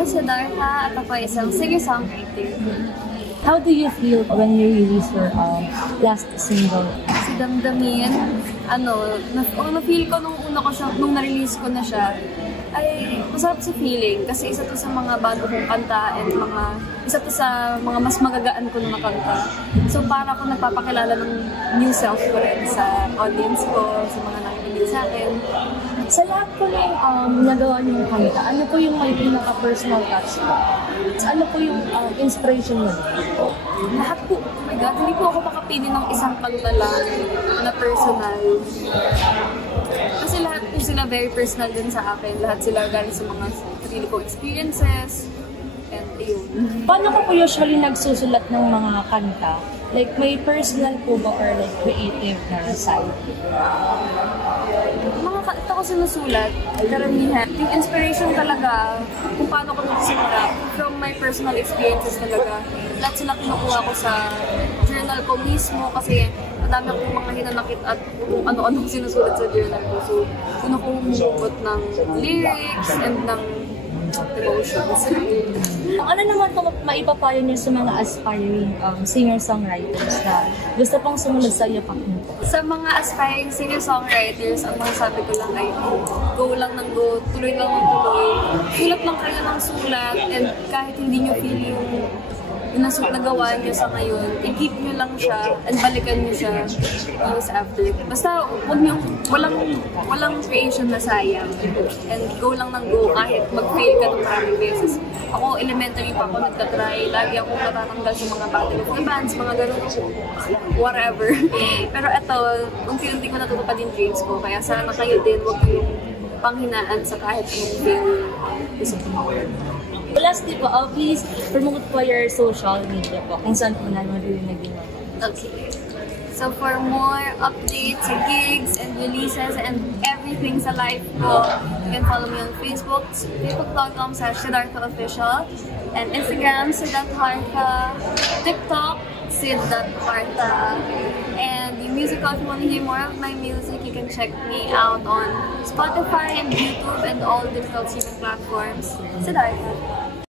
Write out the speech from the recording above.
ay Siddhartha at ako ay isang singer-songwriter. How do you feel when you release your last single? Si Damdamin, na-feel ko nung nung na-release ko na siya, ay masarap sa feeling kasi isa to sa mga bago kong kanta and isa to sa mga mas magagaan ko na kanta. So para ako nagpapakilala ng new self ko rin sa audience ko, sa mga nakikinig sa akin. Sa lahat po ng nagawa niyong kanta, ano po yung may pinaka-personal touch po? Ano po yung inspiration mo? Lahat po, oh my God, hindi po ako makapili ng isang kanta lang na personal. Kasi lahat po sila very personal din sa akin. Lahat sila galing sa mga sarili ko experiences. And ayun. Paano ko po usually nagsusulat ng mga kanta? Like, may personal po ba or like creative na side? Mga kanta ko sinusulat, karamihan. Yung inspiration talaga, kung paano ko nagsimula, from my personal experiences talaga. Lahat sila kinukuha ko sa journal ko mismo kasi madami akong mga hinanakit at kung ano-ano sinusulat sa journal ko. So, doon ako humugot ng lyrics and ng emotions. Ano naman po maipapayo niyo sa mga aspiring singer-songwriters na gusto pong sumunod sa iyo pakinto? Sa mga aspiring singer-songwriters, ang masasabi ko lang ay go lang ng go, tuloy lang ng tuloy. Sulat lang kayo ng sulat and kahit hindi nyo feel yung nagawa niyo sa ngayon, i-keep niyo lang siya and balikan niyo siya years after. Basta walang creation na sayang. And go lang ng go kahit mag-fail ka ng maraming beses. Ako, elementary pa ako nagtatry. Lagi akong natatanggal sa mga battle of the bands, mga ganun, whatever. Pero ito, unti-unti ko natutupad yung dreams ko. Kaya sana kayo din, huwag kayong panghinaan sa kahit anong fail. Lastly po, please promote po your social media po kung saan po namin maririnig din. Okay. So for more updates, gigs, and releases, and everything sa life ko, you can follow me on Facebook, facebook.com/SiddharthaOfficial, and Instagram, Siddhartha, TikTok, Siddhartha. And the music, if you want to hear more of my music, you can check me out on Spotify and YouTube and all digital streaming platforms. Siddhartha.